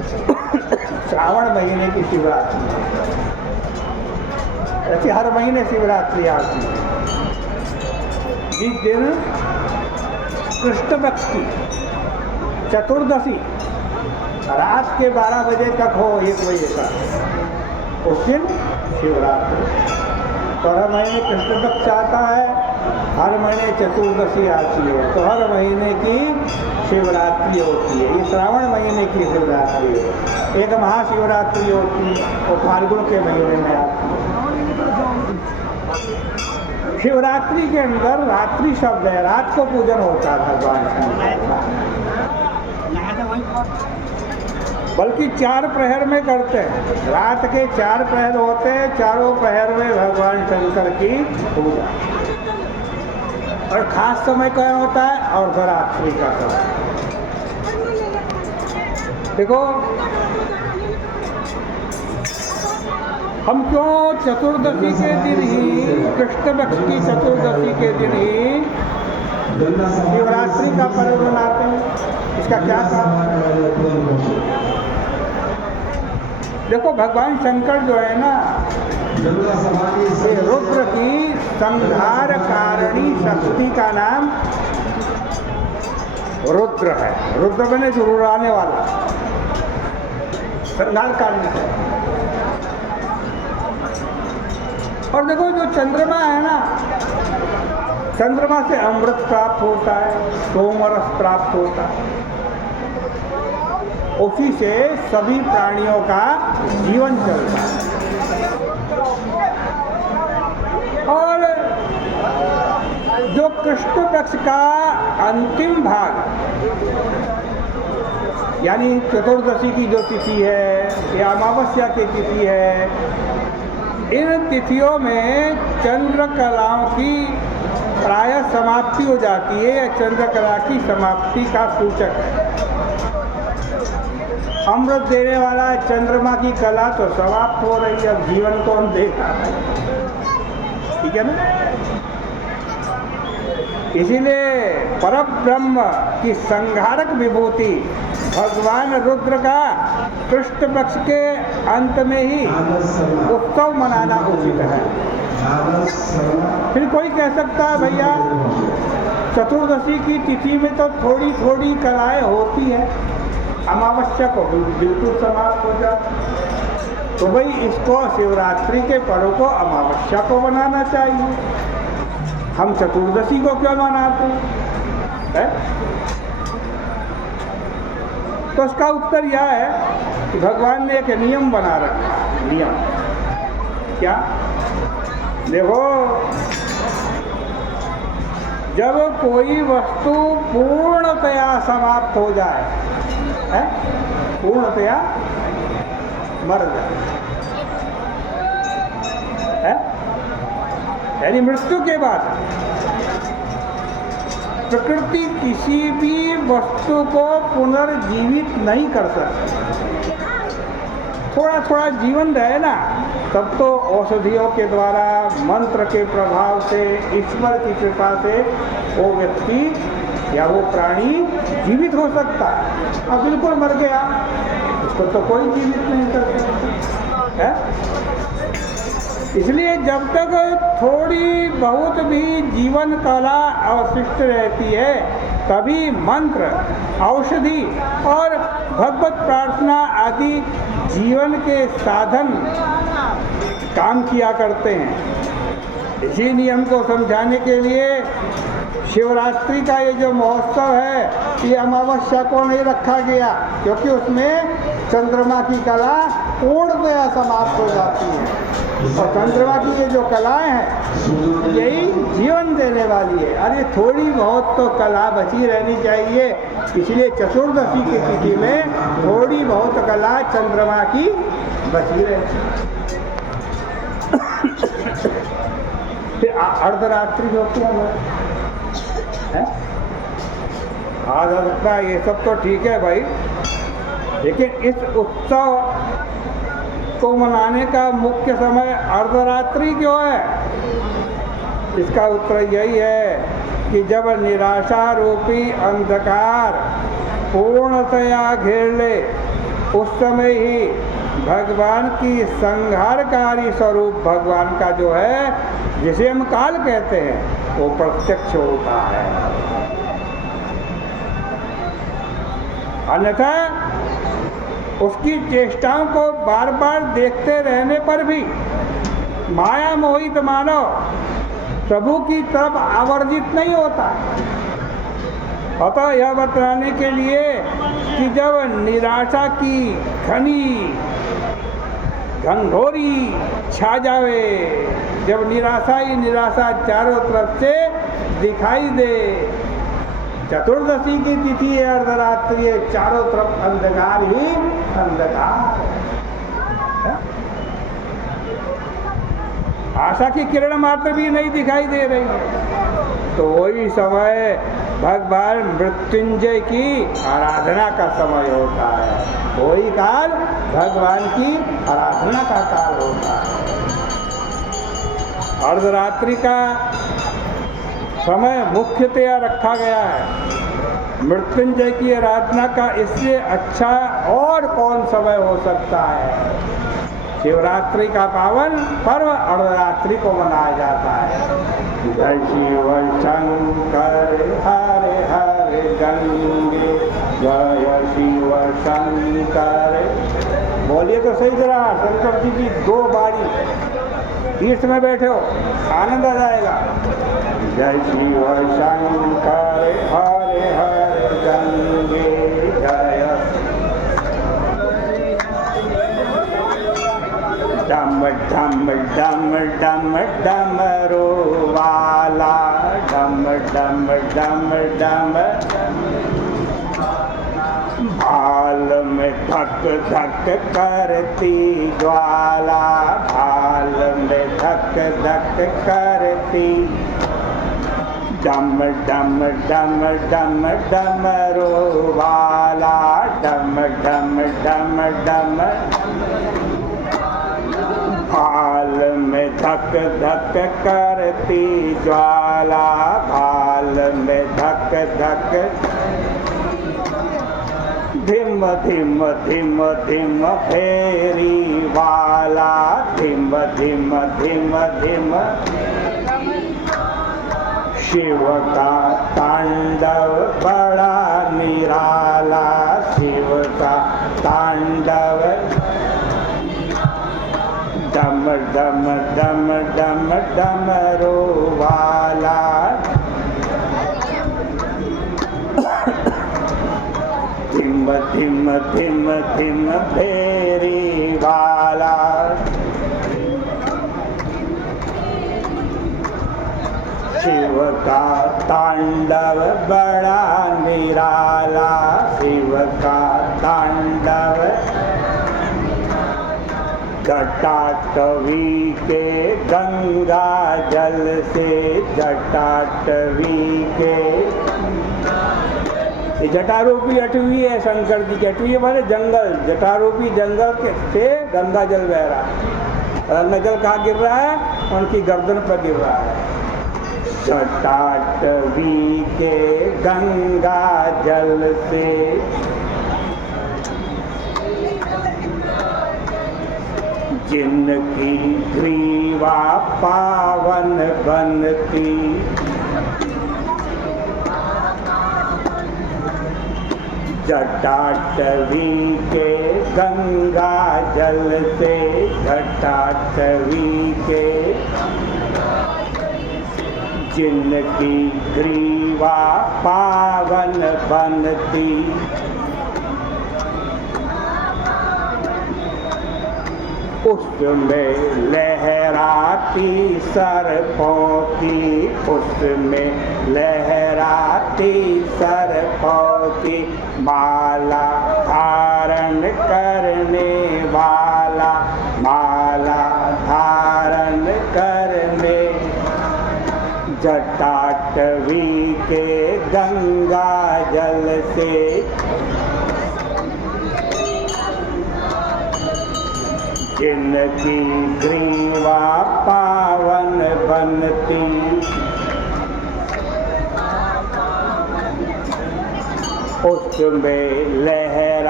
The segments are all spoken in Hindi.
श्रावण महीने की शिवरात्रि, ऐसे हर महीने शिवरात्रि आती है। इस दिन कृष्ण पक्ष की चतुर्दशी रात के 12 बजे तक हो, 1 बजे तक, उस दिन शिवरात्रि। तो हर महीने कृष्ण पक्ष आता है, हर महीने चतुर्दशी आती है, तो हर महीने की शिवरात्रि होती है। ये श्रावण महीने की शिवरात्रि है। एक महाशिवरात्रि होती है, वो फाल्गुन के महीने में आती है। शिवरात्रि के अंदर रात्रि शब्द है, रात को पूजन होता है भगवान शंकर का, बल्कि 4 प्रहर में करते हैं। रात के 4 प्रहर होते हैं, चारों प्रहर में भगवान शंकर की पूजा। और खास समय क्या होता है? अर्धरात्रि का समय। देखो हम क्यों चतुर्दशी के दिन ही, कृष्ण पक्ष की चतुर्दशी के दिन ही शिवरात्रि का पर्व मनाते हैं? इसका क्या कारण है? देखो भगवान शंकर जो है ना, ये रुद्र की संहार कारिणी शक्ति का नाम रुद्र है। रुद्र बने जो रुलाने वाला, संहार कारिणी है। और देखो जो चंद्रमा है ना, चंद्रमा से अमृत प्राप्त होता है, सोमरस प्राप्त होता है, उसी से सभी प्राणियों का जीवन चलता है। और जो कृष्ण पक्ष का अंतिम भाग, यानी चतुर्दशी की जो तिथि है या अमावस्या की तिथि है, इन तिथियों में चंद्रकलाओं की प्रायः समाप्ति हो जाती है, या चंद्रकला की समाप्ति का सूचक है। अमृत देने वाला चंद्रमा की कला तो समाप्त हो रही है, अब जीवन कौन देगा? ठीक है ना? इसीलिए परब्रह्म की संहारक विभूति भगवान रुद्र का कृष्ण पक्ष के अंत में ही उत्सव मनाना उचित है। फिर कोई कह सकता है भैया चतुर्दशी की तिथि में तो थोड़ी थोड़ी कलाएं होती है, अमावस्या को बिल्कुल समाप्त हो जाती, तो भाई इसको शिवरात्रि के पर्व को अमावस्या को मनाना चाहिए, हम चतुर्दशी को क्यों मनाते हैं? तो इसका उत्तर यह है कि भगवान ने एक नियम बना रखा है। नियम क्या? देखो, जब कोई वस्तु पूर्णतया समाप्त हो जाए, है? पूर्णतया मर जाए, है? यानी मृत्यु के बाद प्रकृति किसी भी वस्तु को पुनर्जीवित नहीं कर सकती। थोड़ा थोड़ा जीवन रहे ना, तब तो औषधियों के द्वारा, मंत्र के प्रभाव से, ईश्वर की कृपा से वो व्यक्ति या वो प्राणी जीवित हो सकता है। अब बिल्कुल मर गया, उसको तो कोई जीवित नहीं कर सकता है। इसलिए जब तक थोड़ी बहुत भी जीवन कला अवशिष्ट रहती है, तभी मंत्र, औषधि और भगवत प्रार्थना आदि जीवन के साधन काम किया करते हैं। इसी नियम को समझाने के लिए शिवरात्रि का ये जो महोत्सव है, ये अमावस्या को नहीं रखा गया, क्योंकि उसमें चंद्रमा की कला पूर्णतया समाप्त हो जाती है। और चंद्रमा की ये जो कलाएं हैं, यही जीवन देने वाली है। अरे थोड़ी बहुत तो कला बची रहनी चाहिए, इसलिए चतुर्दशी की तिथि में थोड़ी बहुत कला चंद्रमा की बची रहती फिर अर्धरात्रि जो क्या है, आज लगता है ये सब तो ठीक है भाई, लेकिन इस उत्सव को मनाने का मुख्य समय अर्धरात्रि क्यों है? इसका उत्तर यही है कि जब निराशा रूपी अंधकार पूर्णतया घेर ले, उस समय ही भगवान की संहारकारी स्वरूप भगवान का जो है, जिसे हम काल कहते हैं, वो प्रत्यक्ष होता है। अन्यथा उसकी चेष्टाओं को बार बार देखते रहने पर भी माया मोहित मानव प्रभु की तरफ आवर्जित नहीं होता। अतः यह बतलाने के लिए कि जब निराशा की घनी घनघोरी छा जावे, जब निराशा ही निराशा चारों तरफ से दिखाई दे, चतुर्दशी की तिथि है, अर्धरात्रि है, चारों तरफ अंधकार ही अंधकार, आशा की किरण मात्र भी नहीं दिखाई दे रही है, तो वही समय भगवान मृत्युंजय की आराधना का समय होता है। वही काल भगवान की आराधना का काल होता है। अर्धरात्रि का समय मुख्यतया रखा गया है मृत्युंजय की आराधना का, इससे अच्छा और कौन समय हो सकता है। शिवरात्रि का पावन पर्व अर्धरात्रि को मनाया जाता है। जय शिव शंकर हरे हरे गंगे, जय शिव शंकर। बोलिए तो सही जरा, शंकर जी की 2 बारी तीर्थ में बैठे हो, आनंद आ जाएगा। जय शिव शंकर हरे हरे गंगे, जय डम डम डम डम डमरू वाला, डम डम डम डम, भाल में धक धक करती ज्वाला, भाल में धक धक करती, डम डम डम डम डमरू वाला, डम डम डम डम, भाल में धक धक करती ज्वाला, भाल में धक धक, धिम धिम धिम धिम फेरी वाला, धिम धिम धिम धिम, शिव का तांडव बड़ा निराला, शिव का तांडव, डम डम डम डम डमरू वाला, धिम धिम धिम धिम फेरी वाला, शिव का तांडव बड़ा निराला, शिव का तांडव, जटाटवी के गंगा जल से, जटाटवी के, जटारूपी अटवी है शंकर जी की, अटवी माने जंगल, जटारूपी जंगल के से गंगा जल बह रहा है। गंगा जल कहाँ गिर रहा है? उनकी गर्दन पर गिर रहा है। जटाटवी के गंगा जल से, जिनकी ग्रीवा पावन बनती, जटाटवी के गंगा जल से, जटाटवी के, जिनकी ग्रीवा पावन बनती, उसमें लहराती सर्पों की, उसमें लहराती सर्पों की माला धारण करने वाला, माला धारण करने, जटाटवी के गंगा जल से, जिनकी ग्रीवा पावन बनती, उसमें लहरा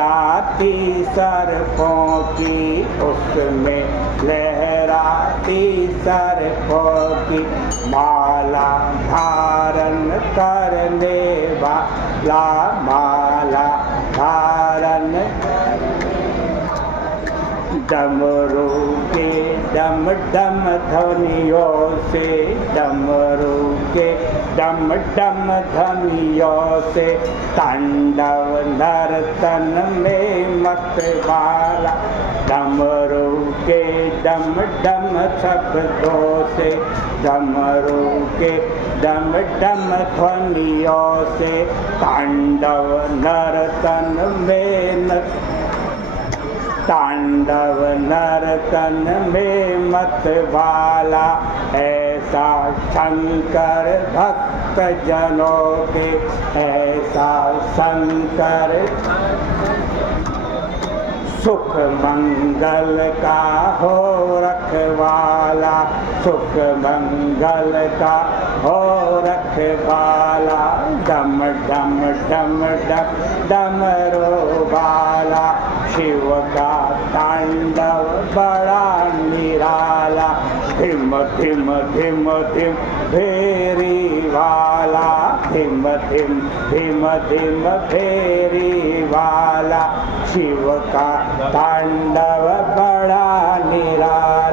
लहराती सर्पों की, उसमें लहराती सर्पों की माला धारण करने वाला, माला धारण डमरू के डम डम ध्वनियों से, डमरू के डम डम ध्वनियों से तांडव नर्तन में मत वाला, डमरू के डम डम शब्दों से, डमरू के डम डम ध्वनियों से तांडव नर्तन में तांडव नर्तन में मत वाला, ऐसा शंकर भक्त जनों के, ऐसा शंकर सुख मंगल का हो रखवाला, सुख मंगल का हो रखवाला, डम डम डम डम डमरू वाला, शिव का तांडव बड़ा निराला, धिम धिम धिम धिम भेरी वाला, धिम धिम धिम धिम भेरी वाला, शिव का तांडव बड़ा निराला।